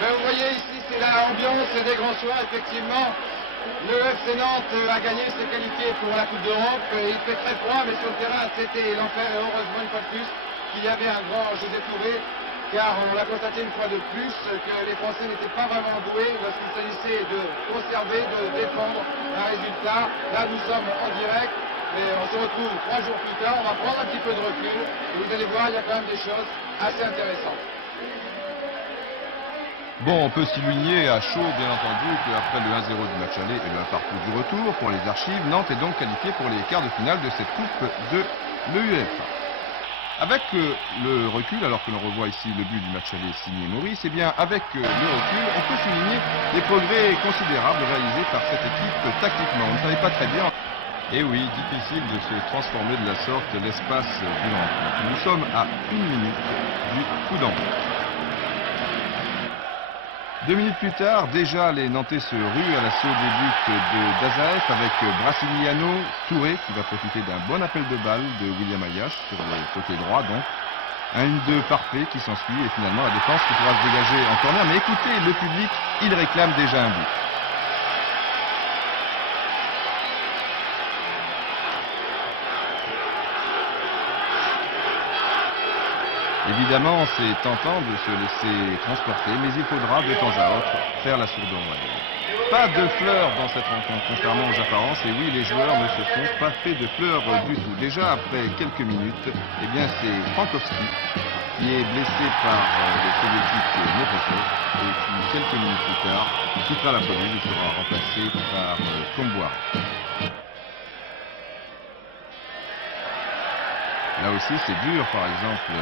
Ben, vous voyez ici, c'est l'ambiance des grands soirs, effectivement. Le FC Nantes a gagné ses qualités pour la Coupe d'Europe. Il fait très froid, mais sur le terrain, c'était l'enfer. Et heureusement, une fois de plus, qu'il y avait un grand José Touré, car on l'a constaté une fois de plus que les Français n'étaient pas vraiment doués lorsqu'il s'agissait de conserver, de défendre un résultat. Là, nous sommes en direct, mais on se retrouve 3 jours plus tard. On va prendre un petit peu de recul. Et vous allez voir, il y a quand même des choses assez intéressantes. Bon, on peut souligner à chaud, bien entendu, qu'après le 1-0 du match aller et le 1 partout du retour, pour les archives, Nantes est donc qualifié pour les quarts de finale de cette Coupe de l'UEFA. Avec le recul, alors que l'on revoit ici le but du match aller signé Maurice, eh bien, avec le recul, on peut souligner les progrès considérables réalisés par cette équipe tactiquement. On ne savait pas très bien. Et oui, difficile de se transformer de la sorte l'espace du rencontre. Nous sommes à 1 minute du coup d'envoi. 2 minutes plus tard, déjà les Nantais se ruent à l'assaut des buts de Dazaef avec Brasiliano Touré qui va profiter d'un bon appel de balle de William Ayash sur le côté droit donc. Un 1-2 parfait qui s'ensuit et finalement la défense qui pourra se dégager en corner. Mais écoutez, le public, il réclame déjà un but. Évidemment, c'est tentant de se laisser transporter, mais il faudra de temps à autre faire la sourde oreille. Pas de fleurs dans cette rencontre, contrairement aux apparences. Et oui, les joueurs ne se sont pas fait de fleurs du tout. Déjà, après quelques minutes, eh bien, c'est Frankowski qui est blessé par les soviétiques Neposov. Et puis, quelques minutes plus tard, il quittera la pelouse et sera remplacé par Comboire. Là aussi, c'est dur, par exemple,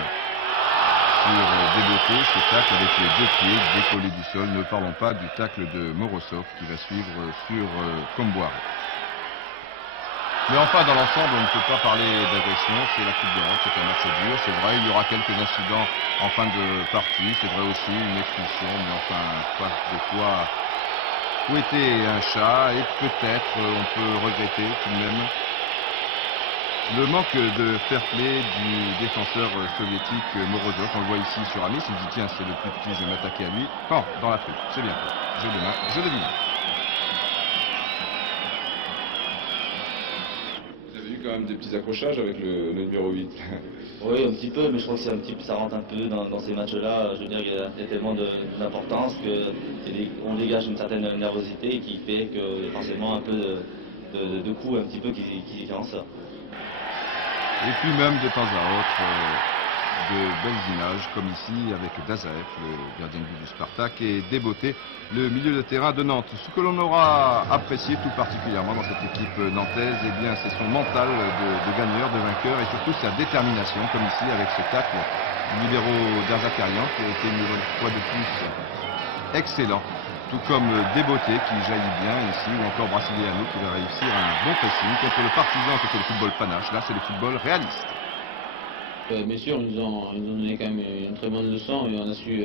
sur Desboté, ce tacle avec les 2 pieds décollés du sol. Ne parlons pas du tacle de Morozov qui va suivre sur Comboire. Mais enfin, dans l'ensemble, on ne peut pas parler d'agression. C'est la Coupe d'Europe, c'est un match dur. C'est vrai, il y aura quelques incidents en fin de partie. C'est vrai aussi, une expulsion, mais enfin, pas de quoi fouetter un chat. Et peut-être, on peut regretter tout de même le manque de fair play du défenseur soviétique Morozov. On le voit ici sur Amis, il dit tiens c'est le plus petit, je vais m'attaquer à lui. Oh, dans la foule, c'est bien. Jeu de main, jeu de vie. Vous avez eu quand même des petits accrochages avec le numéro 8. Oui, un petit peu, mais je crois que c'est un petit peu, ça rentre un peu dans ces matchs-là. Je veux dire, il y a tellement d'importance qu'on dégage une certaine nervosité qui fait qu'il y a forcément un peu de coups un petit peu qui différencient ça. Et puis même de temps à autre, de belles images, comme ici avec Dazaef, le gardien de but du Spartak, et Desboté, le milieu de terrain de Nantes. Ce que l'on aura apprécié tout particulièrement dans cette équipe nantaise, eh bien, c'est son mental de gagneur, de vainqueur, et surtout sa détermination, comme ici avec ce tacle du libéro d'Arzakarian, qui a été une fois de plus excellent. Tout comme Desboté qui jaillit bien ici, ou encore Brasiliano qui va réussir un bon pressing contre le Partizan, c'était le football panache, là c'est le football réaliste. Bien sûr, ils nous ont donné quand même une très bonne leçon et on a su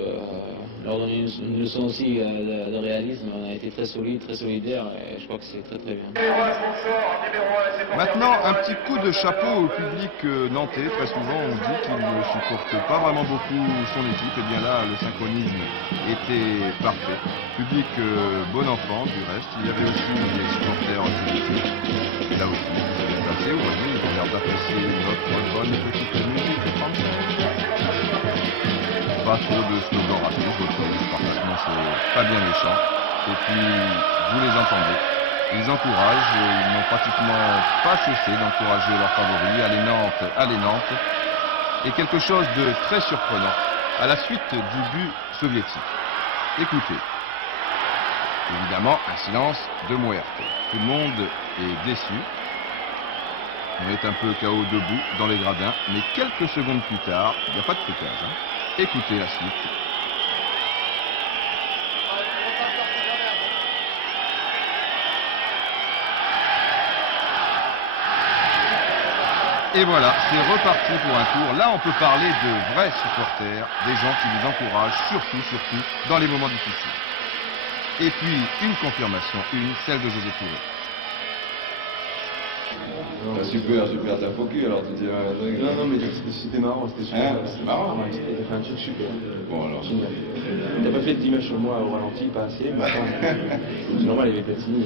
leur donner une leçon aussi de réalisme. On a été très solide, très solidaire et je crois que c'est très très bien. Maintenant, un petit coup de chapeau au public nantais. Très souvent, on dit qu'il ne supporte pas vraiment beaucoup son équipe. Et bien là, le synchronisme était parfait. Public bon enfant, du reste. Il y avait aussi les supporters soviétiques. Et là aussi, vous avez passé, vous voyez, ils ont l'air d'apprécier notre bonne petite musique française. Pas trop de slogans rapides, sinon c'est pas bien méchant. Et puis, vous les entendez. Ils encouragent, ils n'ont pratiquement pas cessé d'encourager leurs favoris. Allez Nantes. Et quelque chose de très surprenant à la suite du but soviétique. Écoutez. Évidemment, un silence de muerte. Tout le monde est déçu. On est un peu KO debout dans les gradins. Mais quelques secondes plus tard, il n'y a pas de trucage. Hein. Écoutez la suite. Et voilà, c'est reparti pour un tour. Là, on peut parler de vrais supporters, des gens qui vous encouragent, surtout, dans les moments difficiles. Et puis, une confirmation, celle de José Touré. Super t'as focus alors tu dis... Non, mais c'était marrant, c'était super. Hein, c'est marrant. Ouais, t'as fait un truc super. Bon alors... Génial. T'as pas fait d'image sur moi au ralenti, pas assez, mais attends, c'est normal, il y avait Platini.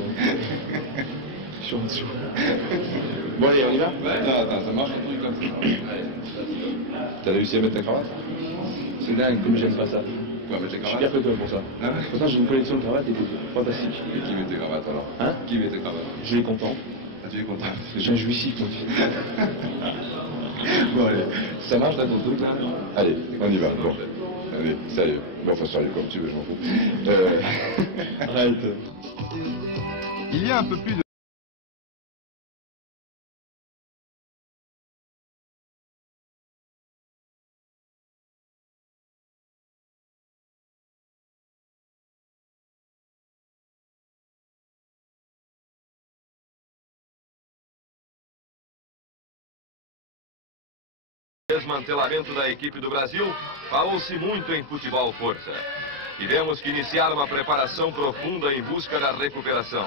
Je suis en dessous. Bon allez, on y va? Attends, ça marche un truc comme ça. T'as réussi à mettre ta cravate? C'est dingue, comme j'aime pas ça. Ouais, mais tes Je suis cravates. hyper content pour ça. Ah ouais. Pourtant, j'ai une collection de cravates et tout. Fantastique. Et qui met tes cravates alors? Hein? Qui met tes cravates? Je l'ai content. Ah, tu es content? J'ai un jouissif, mon fils. Bon allez, ça marche là ton truc là? Allez, on y va, bon. Allez, sérieux. Bon, enfin sérieux comme tu veux, je m'en fous. Arrête. Il y a un peu plus de... Desmantelamento da equipe do Brasil, falou-se muito em futebol força. Tivemos que iniciar uma preparação profunda em busca da recuperação.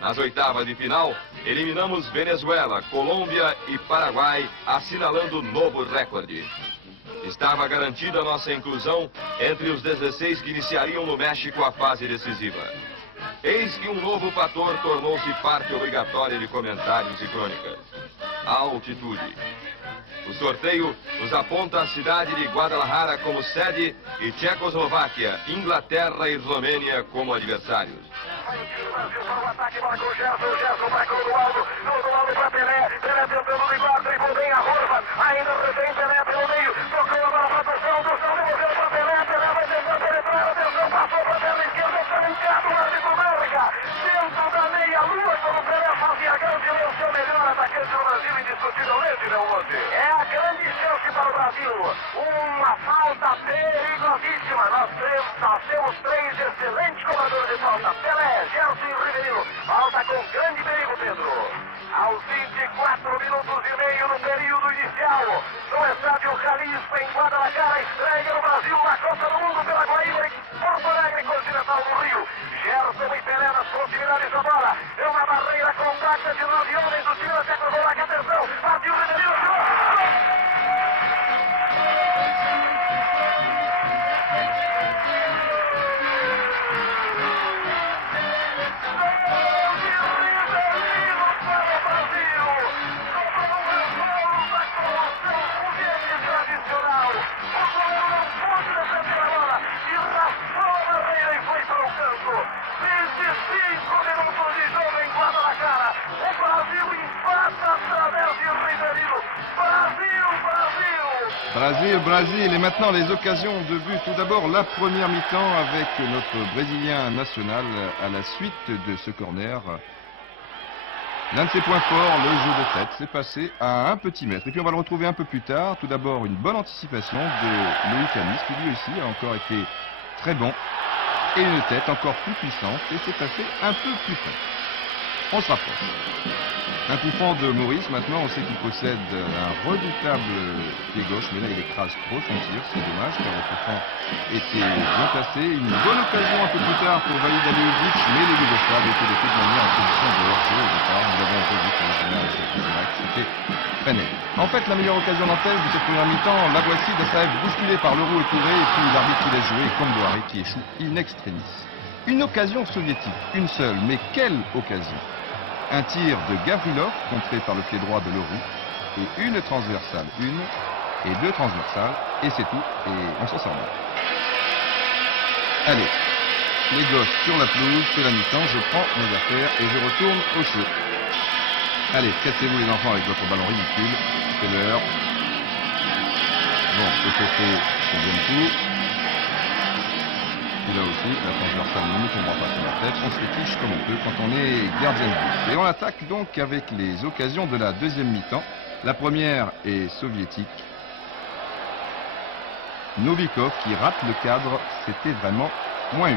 Nas oitavas de final, eliminamos Venezuela, Colômbia e Paraguai, assinalando novo recorde. Estava garantida nossa inclusão entre os 16 que iniciariam no México a fase decisiva. Eis que um novo fator tornou-se parte obrigatória de comentários e crônicas: a altitude. O sorteio nos aponta a cidade de Guadalajara como sede e Tchecoslováquia, Inglaterra e Romênia como adversários. Vai o time do Brasil para o ataque, bola com o Gerson vai com o Clodoaldo para Pelé, Pelé tentando driblar, driblou bem a Horvath, ainda retém Pelé pelo meio, tocou a bola para Torção devolveu para Pelé, Pelé vai tentar penetrar, atenção, passou para a perna esquerda, está linkado, o árbitro marca, dentro da meia-lua, como Pelé fazia grande, ele é o seu melhor atacante do Brasil, indiscutivelmente, Léo Monte. É a grande chance para o Brasil, uma falta perigosíssima, nós temos três excelentes cobradores de falta, Pelé, Gerson e Riverino, falta com grande perigo, Pedro. Aos 24 minutos e meio no período inicial, no estádio Jalisco, em Guadalajara, estreia no Brasil na Copa do Mundo pela Guaíba em Porto Alegre, Continental do Rio. Gerson e Pelé nas proximidades da bola, é uma barreira compacta de 9 homens do time da Tchecoslováquia, atenção, partiu o Riverino, Brésil, et maintenant les occasions de but. Tout d'abord la première mi-temps avec notre Brésilien national à la suite de ce corner. L'un de ses points forts, le jeu de tête, c'est passé à 1 petit mètre. Et puis on va le retrouver un peu plus tard. Tout d'abord une bonne anticipation de Loïc Amis, qui lui aussi a encore été très bon. Et une tête encore plus puissante, et c'est passé un peu plus près. On se rapproche. Un coup franc de Maurice, maintenant on sait qu'il possède un redoutable pied gauche, mais là il écrase trop son tir, c'est dommage car le coup franc était bien placé. Une bonne occasion un peu plus tard pour Valid Aliouzic, mais les Yougoslaves étaient de toute manière en position de hors-jeu au départ. Nous l'avons revu sur les images directes, c'était très net. En fait, la meilleure occasion nantaise de cette première mi-temps, la voici, Dassaev bousculé par Leroux et Touré, et puis l'arbitre qui laisse jouer Comboiré qui échoue in extremis. Une occasion soviétique, une seule, mais quelle occasion! Un tir de Gavrilov, contré par le pied droit de Leroux, et une transversale, et 2 transversales, et c'est tout, et on s'en sort bien. Allez, les gosses sur la pelouse, c'est la mi-temps, je prends mes affaires et je retourne au show. Allez, cassez-vous les enfants avec votre ballon ridicule, c'est l'heure. Bon, c'est fait, deuxième coup. Et là aussi, la transversale ne nous tombera pas sur la tête, on se fiche comme on peut quand on est gardien de but. Et on attaque donc avec les occasions de la deuxième mi-temps. La première est soviétique. Novikov qui rate le cadre, c'était vraiment -1.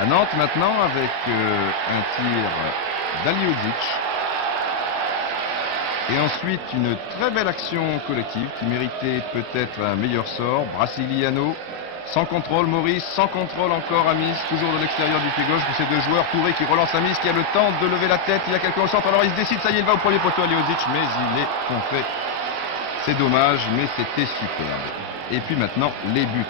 À Nantes maintenant avec un tir d'Aliouzic. Et ensuite une très belle action collective qui méritait peut-être un meilleur sort. Brasiliano Sans contrôle, Maurice, sans contrôle encore, Amis, toujours de l'extérieur du pied gauche de ces deux joueurs. Touré qui relance Amis, qui a le temps de lever la tête, il y a quelqu'un au centre, alors il se décide, ça y est, il va au premier poteau, Aliozic, mais il est contré. C'est dommage, mais c'était superbe. Et puis maintenant, les buts.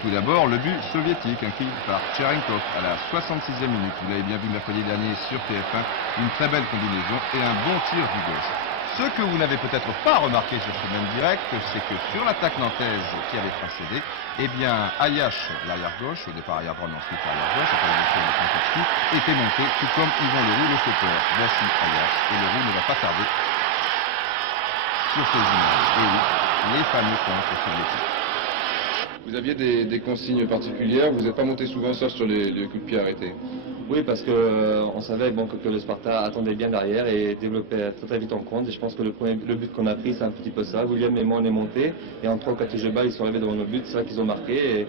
Tout d'abord, le but soviétique, qui par Cherenkov à la 66e minute. Vous l'avez bien vu mercredi dernier sur TF1, une très belle combinaison et un bon tir du gauche. Ce que vous n'avez peut-être pas remarqué sur ce même direct, c'est que sur l'attaque nantaise qui avait précédé, eh bien, Ayash, l'arrière-gauche, au départ arrière-droit, mais ensuite arrière-gauche, était monté, tout comme Yvon Leroux, le stopper. Voici Ayash, et Leroux ne va pas tarder sur ces images. Et oui, les fameux contre soviétiques. Vous aviez des consignes particulières, vous n'êtes pas monté souvent sauf sur les coups de pied arrêtés. Oui, parce qu'on savait que le Sparta attendait bien derrière et développait très très vite en compte. Et je pense que le but qu'on a pris, c'est un petit peu ça. William et moi, on est montés. Et en 3 ou 4 jeux bas, ils sont arrivés devant nos buts. C'est ça qu'ils ont marqué.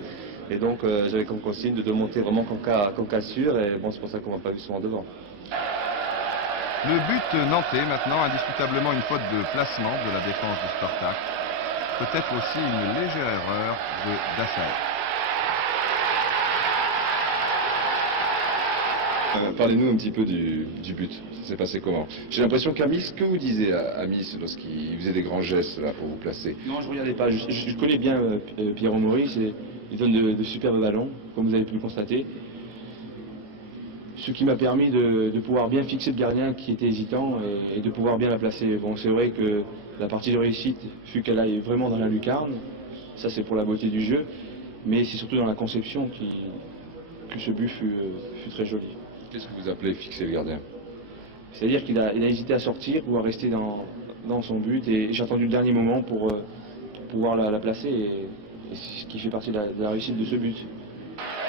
Et donc, j'avais comme consigne de monter vraiment comme cas sûr. Et bon, c'est pour ça qu'on m'a pas vu souvent devant. Le but nantais, maintenant, indiscutablement une faute de placement de la défense du Spartak. Peut-être aussi une légère erreur de Dassaer. Parlez-nous un petit peu du but. Ça s'est passé comment? J'ai l'impression qu'Amis, ce que vous disiez à Amis lorsqu'il faisait des grands gestes là pour vous placer? Non, je ne regardais pas. Je connais bien Pierre Maurice. Il donne de superbes ballons, comme vous avez pu le constater. Ce qui m'a permis de pouvoir bien fixer le gardien qui était hésitant et de pouvoir bien la placer. Bon, c'est vrai que la partie de réussite fut qu'elle aille vraiment dans la lucarne. Ça, c'est pour la beauté du jeu. Mais c'est surtout dans la conception que ce but fut très joli. Qu'est-ce que vous appelez fixer le gardien? C'est-à-dire qu'il a hésité à sortir pour rester dans son but. Et j'ai attendu le dernier moment pour pouvoir la placer. Et c'est ce qui fait partie de la réussite de ce but.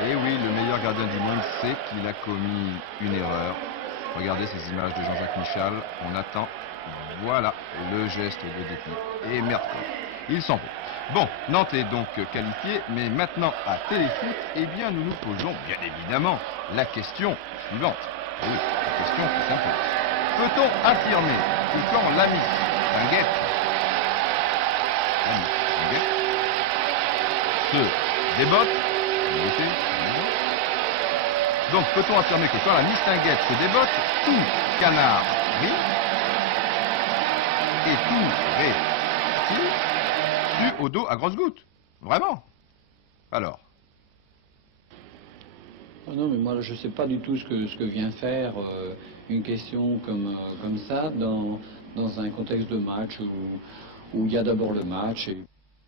Et oui, le meilleur gardien du monde sait qu'il a commis une erreur. Regardez ces images de Jean-Jacques Michal. On attend, voilà, le geste de dépit. Et merde, il s'en va. Bon, Nantes est donc qualifié, mais maintenant à Téléfoot, eh bien nous nous posons bien évidemment la question suivante. Et oui, la question tout simple. Peut-on affirmer que quand l'ami Tinguet se débotte, donc peut-on affirmer que quand la mistinguette se débotte, tout canard rit et tout rétile tue au dos à grosses gouttes? Vraiment? Alors? Oh non, mais moi je ne sais pas du tout ce que vient faire une question comme ça dans un contexte de match où il y a d'abord le match.